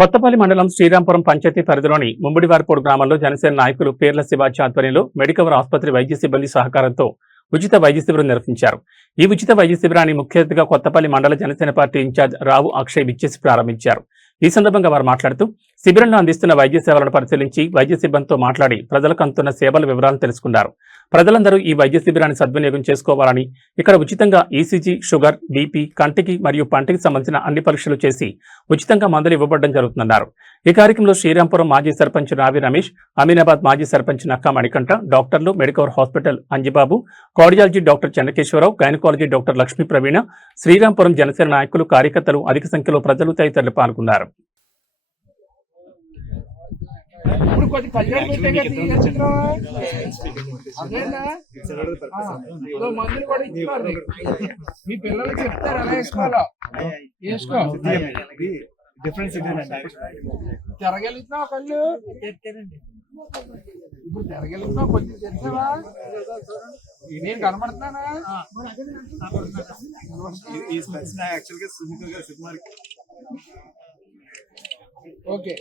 కొత్తపల్లి మండలం శ్రీరాంపురం పంచాయతీ పరిధిలోని ముమ్మిడివారిపోడు గ్రామంలో జనసేన నాయకులు పేర్ల శివాజీ ఆధ్వర్యంలో మెడికవర్ ఆసుపత్రి వైద్య సిబ్బంది సహకారంతో ఉచిత వైద్య శిబిరం నిర్వహించారు. ఈ ఉచిత వైద్య శిబిరాన్ని ముఖ్య అతిథిగా కొత్తపల్లి మండల జనసేన పార్టీ ఇన్ఛార్జ్ రావు అక్షయ్ విచ్చేసి ప్రారంభించారు. ఈ సందర్భంగా వారు మాట్లాడుతూ శిబిరంలో అందిస్తున్న వైద్య సేవలను పరిశీలించి వైద్య సిబ్బందితో మాట్లాడి ప్రజలకు అందుతున్న సేవల వివరాలను తెలుసుకున్నారు. ప్రజలందరూ ఈ వైద్య శిబిరాన్ని సద్వినియోగం చేసుకోవాలని, ఇక్కడ ఉచితంగా ఈసీజీ, షుగర్, బీపీ, కంటికి మరియు పంటికి సంబంధించిన అన్ని పరీక్షలు చేసి ఉచితంగా మందులు ఇవ్వబడడం జరుగుతుందన్నారు. ఈ కార్యక్రమంలో శ్రీరాంపురం మాజీ సర్పంచ్ రావి రమేష్, అమీనాబాద్ మాజీ సర్పంచ్ నక్కా మణికంఠ, డాక్టర్లు, Medicover hospital Anjibabu, cardiology doctor Chennakeswararao, gynaecology doctor Lakshmi Praveena, Srirampuram Janasena నాయకులు, కార్యకర్తలు, అధిక సంఖ్యలో ప్రజలు తదితరులు పాల్గొన్నారు. ఇప్పుడు కొంచెం కళ్యాణ్ మందులు కూడా ఇస్తారు. మీ పిల్లలకి చెప్తారు ఎలా వేసుకోవాలో వేసుకో. తిరగలుగుతున్నావు కళ్ళు, ఇప్పుడు తిరగలుగుతున్నావు. కొంచెం తెలిసావా? నేను కనబడుతున్నానా? ఓకే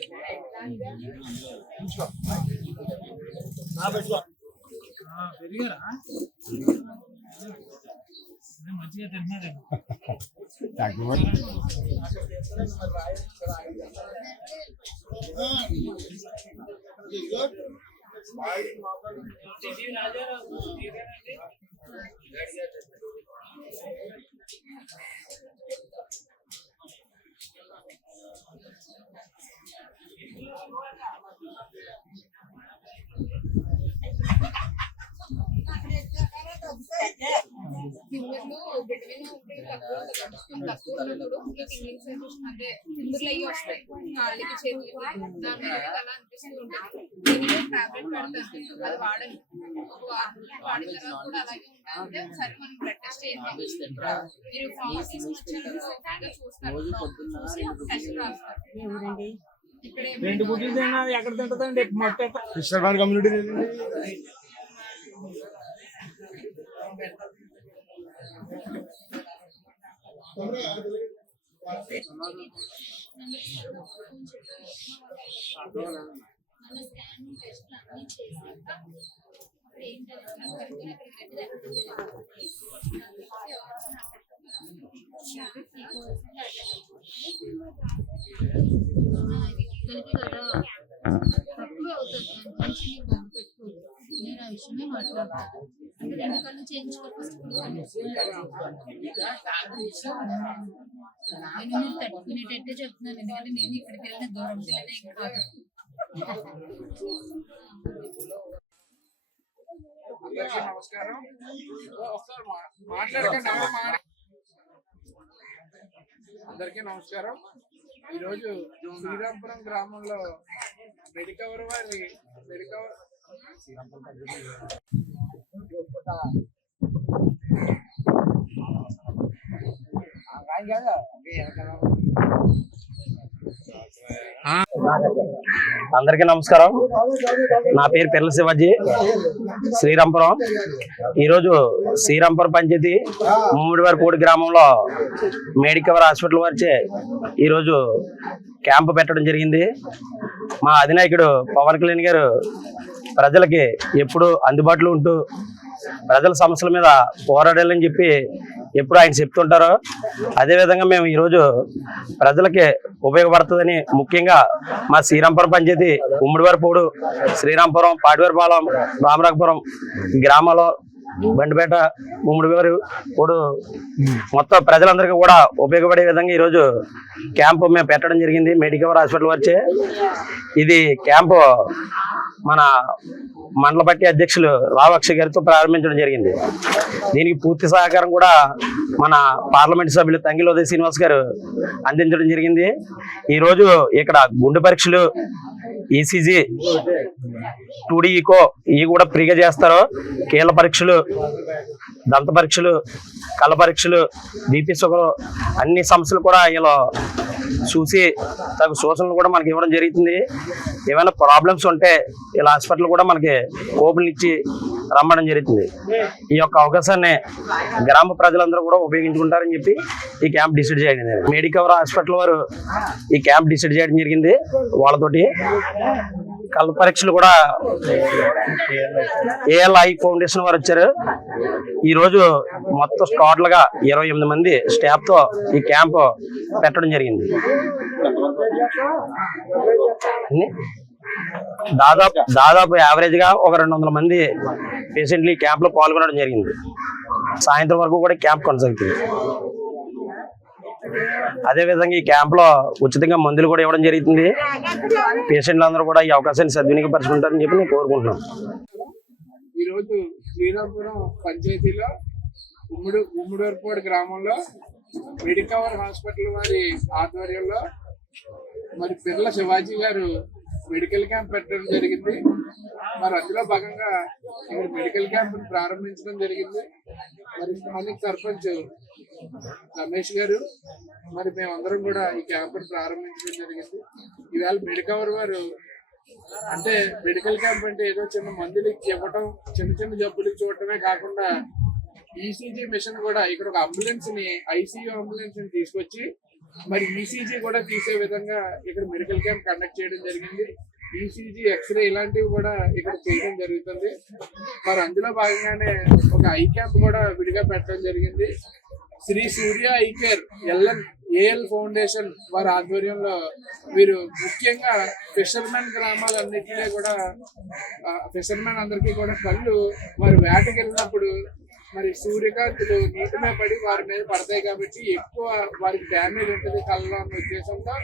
మంచిగా తిన్నారేమో. తిందులు అయ్యి వస్తాయి కాళ్ళకి, చేతులకి, దాని మీద అలా అనిపిస్తూ ఉంటుంది. టాబ్లెట్ పెడతాను, అది వాడండి. ఒక వాడిన తర్వాత కూడా అలాగే ఉంటాయంటే ఒకసారి మనం బ్లడ్ టెస్ట్ చేయండి. మీరు ఫామ్ తీసుకొచ్చారు చూస్తారు, చూసి టెస్ట్ రాస్తారు. ఇక్కడ ఎక్కడ తింటుందండి నేను ఆ విషయమే మాట్లాడతాను. అంటే 2 కళ్ళు చేయించుకోవాలి. నేను తట్టుకునేటట్టే చెప్తున్నాను, ఎందుకంటే నేను ఇక్కడికి వెళ్ళిన దూరం పిల్లనే ఏం కాదు. నమస్కారం. మాట్లాడకండి. అందరికీ నమస్కారం. ఈరోజు శ్రీరాంపురం గ్రామంలో మెడికవర్ వారి అందరికీ నమస్కారం. నా పేరు పేర్ల శివాజీ, శ్రీరాంపురం. ఈరోజు శ్రీరాంపురం పంచాయతీ ముమ్మిడివారిపోడు గ్రామంలో మెడికవర్ హాస్పిటల్ వారిచే ఈరోజు క్యాంపు పెట్టడం జరిగింది. మా అధినాయకుడు పవన్ కళ్యాణ్ గారు ప్రజలకి ఎప్పుడు అందుబాటులో ఉంటూ ప్రజల సమస్యల మీద పోరాడాలని చెప్పి ఎప్పుడు ఆయన చెప్తుంటారో, అదేవిధంగా మేము ఈరోజు ప్రజలకి ఉపయోగపడుతుందని ముఖ్యంగా మా శ్రీరాంపురం పంచాయతీ ముమ్మిడివారిపోడు, శ్రీరాంపురం, పాటివారిపాలెం, రామరాజపురం గ్రామాల్లో బండిపేట, ముమ్మిడివారిపోడు మొత్తం ప్రజలందరికీ కూడా ఉపయోగపడే విధంగా ఈరోజు క్యాంపు మేము పెట్టడం జరిగింది మెడికవర్ హాస్పిటల్ వచ్చే. ఇది క్యాంపు మన మండల పార్టీ అధ్యక్షులు రావు అక్షయ్ గారితో ప్రారంభించడం జరిగింది. దీనికి పూర్తి సహకారం కూడా మన పార్లమెంట్ సభ్యులు తంగిల ఉదయ్ శ్రీనివాస్ గారు అందించడం జరిగింది. ఈరోజు ఇక్కడ గుండె పరీక్షలు, ఈసీజీ, 2D ఈకో ఇవి కూడా ఫ్రీగా చేస్తారు. కీళ్ళ పరీక్షలు, దంత పరీక్షలు, కళ్ళ పరీక్షలు, బీపీ, షుగర్ అన్ని సమస్యలు కూడా ఇలా చూసి తగు సూచనలు కూడా మనకి ఇవ్వడం జరుగుతుంది. ఏమైనా ప్రాబ్లమ్స్ ఉంటే ఇలా హాస్పిటల్ కూడా మనకి ఓపెన్ ఇచ్చి రమ్మడం జరుగుతుంది. ఈ యొక్క అవకాశాన్ని గ్రామ ప్రజలందరూ కూడా ఉపయోగించుకుంటారని చెప్పి ఈ క్యాంప్ డిసైడ్ చేయడం జరిగింది. మెడికవర్ హాస్పిటల్ వారు ఈ క్యాంప్ డిసైడ్ చేయడం జరిగింది. వాళ్ళతోటి కళ్ళ పరీక్షలు కూడా ఏఎల్ఐ ఫౌండేషన్ వారు వచ్చారు. ఈ రోజు మొత్తం టోటల్ గా 28 మంది స్టాఫ్ తో ఈ క్యాంప్ పెట్టడం జరిగింది. దాదాపు యావరేజ్ గా ఒక 200 మంది పేషెంట్లు ఈ క్యాంప్ లో పాల్గొనడం జరిగింది. సాయంత్రం వరకు కూడా క్యాంప్ కొనసాగుతుంది. అదే విధంగా ఈ క్యాంప్ లో ఉచితంగా మందులు కూడా ఇవ్వడం జరుగుతుంది. పేషెంట్లు అందరూ కూడా ఈ అవకాశాన్ని సద్వినియోగపరుచుకుంటారని చెప్పి నేను కోరుకుంటున్నాను. ఈ రోజు శ్రీరాంపురం పంచాయతీలో ఉమ్మిడివరపోడు గ్రామంలో మెడికవర్ హాస్పిటల్ వారి ఆధ్వర్యంలో మరి పిర్ల శివాజీ గారు మెడికల్ క్యాంప్ పెట్టడం జరిగింది. మరి అందులో భాగంగా ఇక్కడ మెడికల్ క్యాంప్ ప్రారంభించడం జరిగింది. మరి స్థానిక సర్పంచ్ రమేష్ గారు మరి మేమందరం కూడా ఈ క్యాంప్ ప్రారంభించడం జరిగింది. ఈవేళ మెడికవర్ వారు అంటే మెడికల్ క్యాంప్ అంటే ఏదో చిన్న మందులు ఇవ్వటం, చిన్న చిన్న జబ్బులు చూడటమే కాకుండా ఈసీజీ మిషన్ కూడా ఇక్కడ ఒక అంబులెన్స్ ని ఐసీయూ అంబులెన్స్ ని తీసుకొచ్చి మరి ఈసీజీ కూడా తీసే విధంగా ఇక్కడ మెడికల్ క్యాంప్ కండక్ట్ చేయడం జరిగింది. ఈసీజీ, ఎక్స్రే ఇలాంటివి కూడా ఇక్కడ చేయడం జరుగుతుంది. మరి అందులో భాగంగానే ఒక ఐ క్యాంప్ కూడా విడిగా పెట్టడం జరిగింది. శ్రీ సూర్య ఐ కేర్ ఏఎల్ ఫౌండేషన్ వారి ఆధ్వర్యంలో వీరు ముఖ్యంగా ఫిషర్మెన్ గ్రామాలన్నింటినీ కూడా ఫిషర్మెన్ అందరికీ కూడా కళ్ళు వారి వేటకి వెళ్ళినప్పుడు మరి సూర్యకాంతులు నీటి మీద పడి వారి మీద పడతాయి కాబట్టి ఎక్కువ వారికి డ్యామేజ్ ఉంటుంది కళ్ళలో అన్న ఉద్దేశంతో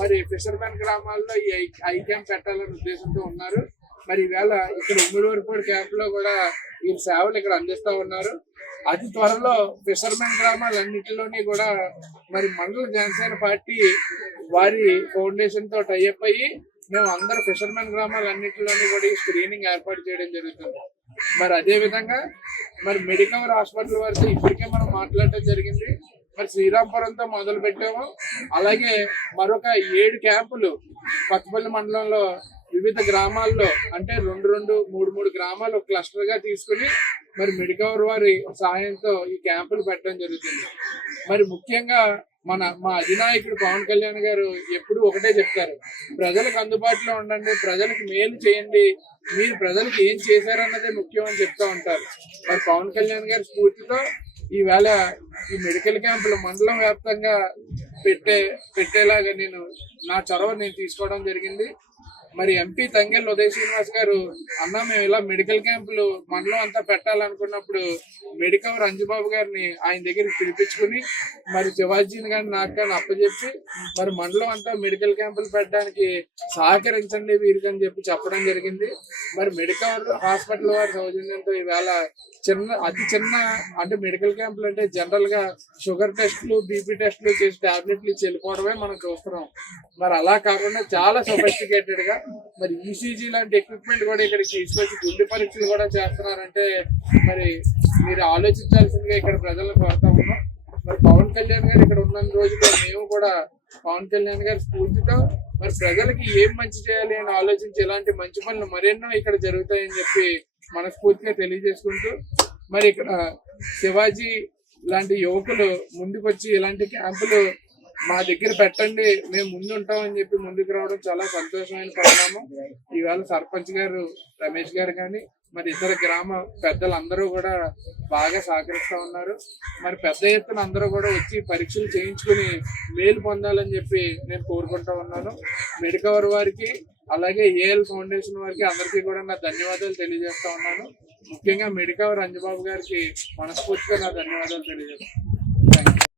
మరి ఫిషర్మెన్ గ్రామాల్లో ఈ ఐ క్యాంప్ పెట్టాలనే ఉద్దేశంతో ఉన్నారు. మరి ఈవేళ ఇక్కడ ఉమ్మిడివరపోడు క్యాంప్ లో కూడా ఈ సేవలు ఇక్కడ అందిస్తా ఉన్నారు. అతి త్వరలో ఫిషర్మెన్ గ్రామాలన్నింటిలోని కూడా మరి మండల జనసేన పార్టీ వారి ఫౌండేషన్ తో టైఅప్ అయ్యి మేము అందరూ ఫిషర్మెన్ గ్రామాలన్నింటిలోని కూడా ఈ స్క్రీనింగ్ ఏర్పాటు చేయడం జరుగుతుంది. మరి అదే విధంగా మరి మెడికవర్ హాస్పిటల్ వారితో ఇప్పటికే మనం మాట్లాడటం జరిగింది. మరి శ్రీరాంపురంతో మొదలు పెట్టాము. అలాగే మరొక 7 క్యాంపులు కొత్తపల్లి మండలంలో వివిధ గ్రామాల్లో అంటే 2-3 గ్రామాలు క్లస్టర్ గా తీసుకుని మరి మెడికవర్ వారి సహాయంతో ఈ క్యాంపులు పెట్టడం జరుగుతుంది. మరి ముఖ్యంగా మా అధినాయకుడు పవన్ కళ్యాణ్ గారు ఎప్పుడు ఒకటే చెప్తారు, ప్రజలకు అందుబాటులో ఉండండి, ప్రజలకు మేలు చేయండి, మీరు ప్రజలకు ఏం చేశారన్నదే ముఖ్యం అని చెప్తా ఉంటారు. మరి పవన్ కళ్యాణ్ గారి స్ఫూర్తితో ఈవేళ ఈ మెడికల్ క్యాంపులు మండలం వ్యాప్తంగా పెట్టేలాగా నా చొరవ తీసుకోవడం జరిగింది. మరి ఎంపీ తంగెల్ ఉదయ్ శ్రీనివాస్ గారు అన్నా మేము ఇలా మెడికల్ క్యాంపులు మండలం అంతా పెట్టాలనుకున్నప్పుడు మెడికవర్ అంజుబాబు గారిని ఆయన దగ్గరికి పిలిపించుకుని మరి శివాజీని కానీ నాకు కానీ అప్పచెప్పి మరి మండలం అంతా మెడికల్ క్యాంపులు పెట్టడానికి సహకరించండి వీరికని చెప్పడం జరిగింది. మరి మెడికవర్ హాస్పిటల్ వారి సౌజన్యంతో ఈవేళ అతి చిన్న అంటే మెడికల్ క్యాంపులు అంటే జనరల్ గా షుగర్ టెస్టులు, బీపీ టెస్టులు చేసి టాబ్లెట్లు ఇచ్చి వెళ్ళిపోవడమే మనం చూస్తున్నాం. మరి అలా కాకుండా చాలా సొఫిస్టికేటెడ్ గా మరి ఈసీజీ లాంటి ఎక్విప్మెంట్ కూడా ఇక్కడికి తీసుకొచ్చి గుండె పరీక్షలు కూడా చేస్తున్నారంటే మరి మీరు ఆలోచించాల్సిందిగా ఇక్కడ ప్రజలను కోరుతా ఉన్నాం. మరి పవన్ కళ్యాణ్ గారు ఇక్కడ ఉన్న రోజుల్లో మేము కూడా పవన్ కళ్యాణ్ గారి స్ఫూర్తితో మరి ప్రజలకి ఏం మంచి చేయాలి అని ఆలోచించి ఇలాంటి మంచి పనులు మరెన్నో ఇక్కడ జరుగుతాయని చెప్పి మనస్ఫూర్తిగా తెలియజేసుకుంటూ మరి ఇక్కడ శివాజీ లాంటి యువకులు ముందుకొచ్చి ఇలాంటి క్యాంపులు మా దగ్గర పెట్టండి, మేము ముందు ఉంటామని చెప్పి ముందుకు రావడం చాలా సంతోషమైన పరిణామం. ఈవేళ సర్పంచ్ గారు రమేష్ గారు కానీ మరి ఇతర గ్రామ పెద్దలందరూ కూడా బాగా సహకరిస్తా ఉన్నారు. మరి పెద్ద ఎత్తున అందరూ కూడా వచ్చి పరీక్షలు చేయించుకుని మేలు పొందాలని చెప్పి నేను కోరుకుంటా ఉన్నాను. మెడికవర్ వారికి అలాగే ఏఎల్ ఫౌండేషన్ వారికి అందరికీ కూడా నా ధన్యవాదాలు తెలియజేస్తా ఉన్నాను. ముఖ్యంగా మెడికవర్ అంజబాబు గారికి మనస్ఫూర్తిగా నా ధన్యవాదాలు తెలియజేస్తాను. Thank you.